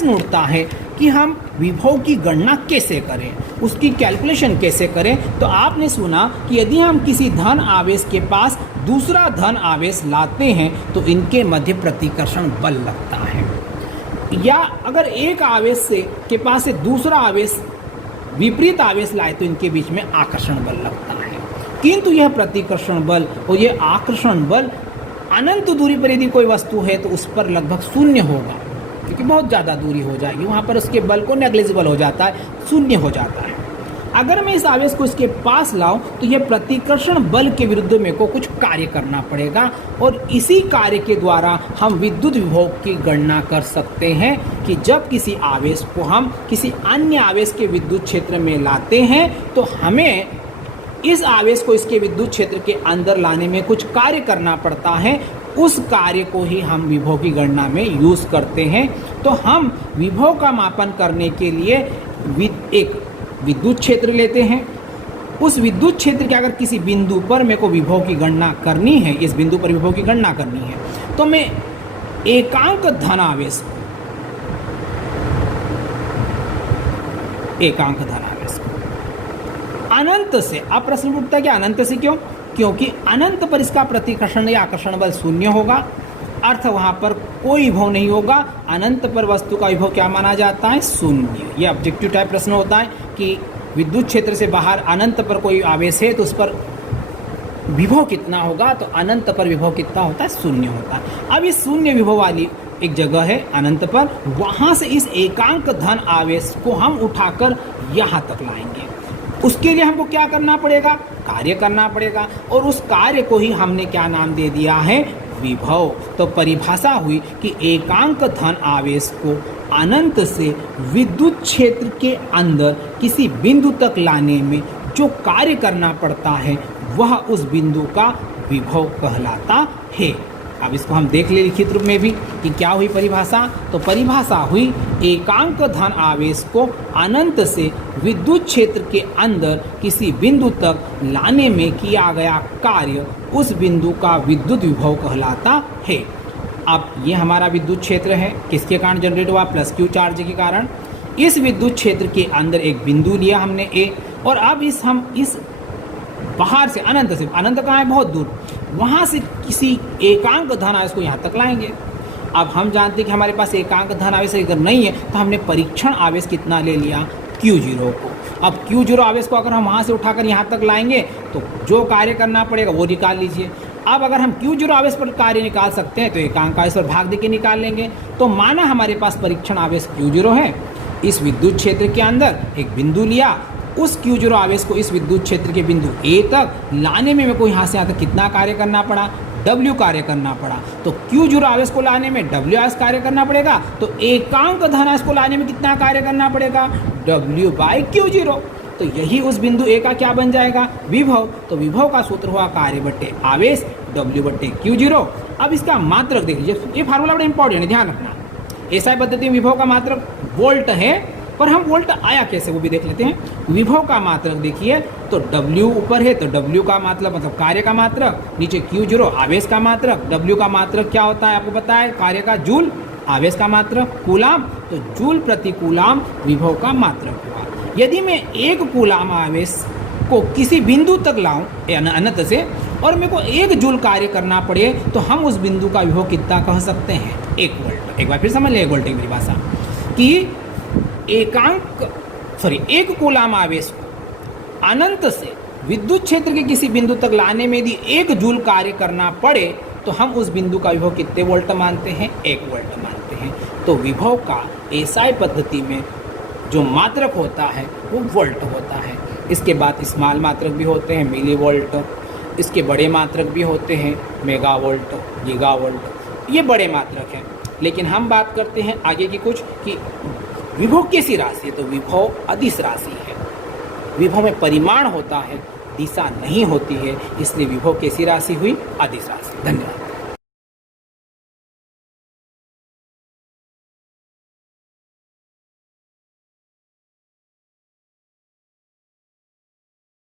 प्रश्न उठता है कि हम विभव की गणना कैसे करें, उसकी कैलकुलेशन कैसे करें। तो आपने सुना कि यदि हम किसी धन आवेश के पास दूसरा धन आवेश लाते हैं तो इनके मध्य प्रतिकर्षण बल लगता है, या अगर एक आवेश के पास से दूसरा आवेश विपरीत आवेश लाए तो इनके बीच में आकर्षण बल लगता है। किंतु यह प्रतिकर्षण बल और यह आकर्षण बल अनंत दूरी पर यदि कोई वस्तु है तो उस पर लगभग शून्य होगा, क्योंकि बहुत ज़्यादा दूरी हो जाएगी, वहाँ पर उसके बल को नेग्लिजिबल हो जाता है, शून्य हो जाता है। अगर मैं इस आवेश को इसके पास लाऊं तो यह प्रतिकर्षण बल के विरुद्ध मेरे को कुछ कार्य करना पड़ेगा, और इसी कार्य के द्वारा हम विद्युत विभव की गणना कर सकते हैं कि जब किसी आवेश को हम किसी अन्य आवेश के विद्युत क्षेत्र में लाते हैं तो हमें इस आवेश को इसके विद्युत क्षेत्र के अंदर लाने में कुछ कार्य करना पड़ता है। उस कार्य को ही हम विभव की गणना में यूज़ करते हैं। तो हम विभव का मापन करने के लिए एक विद्युत क्षेत्र लेते हैं। उस विद्युत क्षेत्र के अगर किसी बिंदु पर मेरे को विभव की गणना करनी है, इस बिंदु पर विभव की गणना करनी है, तो मैं एकांक धन आवेश अनंत से, अब प्रश्न उठता है कि अनंत से क्यों? क्योंकि अनंत पर इसका प्रतिकर्षण या आकर्षण बल शून्य होगा, अर्थ वहाँ पर कोई विभव नहीं होगा। अनंत पर वस्तु का विभव क्या माना जाता है? शून्य। ये ऑब्जेक्टिव टाइप प्रश्न होता है कि विद्युत क्षेत्र से बाहर अनंत पर कोई आवेश है तो उस पर विभव कितना होगा, तो अनंत पर विभव कितना होता है? शून्य होता है। अब इस शून्य विभव वाली एक जगह है अनंत पर, वहाँ से इस एकांक धन आवेश को हम उठाकर यहाँ तक लाएंगे। उसके लिए हमको क्या करना पड़ेगा? कार्य करना पड़ेगा, और उस कार्य को ही हमने क्या नाम दे दिया है? विभव। तो परिभाषा हुई कि एकांक धन आवेश को अनंत से विद्युत क्षेत्र के अंदर किसी बिंदु तक लाने में जो कार्य करना पड़ता है वह उस बिंदु का विभव कहलाता है। अब इसको हम देख ले लिखित रूप में भी कि क्या हुई परिभाषा। तो परिभाषा हुई एकांक धन आवेश को अनंत से विद्युत क्षेत्र के अंदर किसी बिंदु तक लाने में किया गया कार्य उस बिंदु का विद्युत विभव कहलाता है। अब ये हमारा विद्युत क्षेत्र है, किसके कारण जनरेट हुआ? प्लस क्यू चार्ज के कारण। इस विद्युत क्षेत्र के अंदर एक बिंदु लिया हमने ए, और अब हम इस बाहर से अनंत कहाँ है? बहुत दूर, वहाँ से किसी एकांक धन आवेश को यहाँ तक लाएंगे। अब हम जानते हैं कि हमारे पास एकांक धन आवेश अगर नहीं है तो हमने परीक्षण आवेश कितना ले लिया? Q0 को। अब Q0 आवेश को अगर हम वहाँ से उठाकर यहाँ तक लाएंगे तो जो कार्य करना पड़ेगा वो निकाल लीजिए। अब अगर हम Q0 आवेश पर कार्य निकाल सकते हैं तो एकांक आवेश पर भाग देके निकाल लेंगे। तो माना हमारे पास परीक्षण आवेश Q0 है, इस विद्युत क्षेत्र के अंदर एक बिंदु लिया, उस Q0 आवेश को इस विद्युत क्षेत्र के बिंदु A तक लाने में मेरे को यहाँ से यहाँ तक कितना कार्य करना पड़ा? W कार्य करना पड़ा। तो Q0 आवेश को लाने में W आवेश कार्य करना पड़ेगा, तो एकांक धन आवेश को लाने में कितना कार्य करना पड़ेगा? W by Q0। तो यही उस बिंदु A का क्या बन जाएगा? विभव। तो विभव का सूत्र हुआ कार्य बट्टे आवेश W बट्टे Q0। अब इसका मात्रक देख लीजिए, ये फार्मूला बड़ा इंपॉर्टेंट है, ध्यान रखना। ऐसा पद्धति में विभव का मात्रक वोल्ट है, पर हम वोल्ट आया कैसे वो भी देख लेते हैं। विभव का मात्रक देखिए तो W ऊपर है तो W का मतलब कार्य का मात्रक, नीचे Q0 आवेश का मात्रक। W का मात्रक क्या होता है आपको पता है? कार्य का जूल, आवेश का मात्रक कूलाम, तो जूल प्रति कूलाम विभव का मात्रक हुआ। यदि मैं एक कूलाम आवेश को किसी बिंदु तक लाऊं अनंत से और मेरे को 1 जूल कार्य करना पड़े तो हम उस बिंदु का विभव कितना कह सकते हैं? 1 वोल्ट। एक बार फिर समझ लें 1 वोल्ट की परिभाषा कि एक कूलाम आवेश को अनंत से विद्युत क्षेत्र के किसी बिंदु तक लाने में यदि 1 जूल कार्य करना पड़े तो हम उस बिंदु का विभव कितने वोल्ट मानते हैं? 1 वोल्ट मानते हैं। तो विभव का एसआई पद्धति में जो मात्रक होता है वो वोल्ट होता है। इसके बाद स्मॉल मात्रक भी होते हैं, मिली वोल्ट, इसके बड़े मात्रक भी होते हैं, मेगा वोल्ट, गीगा वोल्ट, ये बड़े मात्रक हैं। लेकिन हम बात करते हैं आगे की कुछ कि विभव कैसी राशि है। तो विभव अदिश राशि है, विभव में परिमाण होता है, दिशा नहीं होती है, इसलिए विभव कैसी राशि हुई? अदिश राशि। धन्यवाद।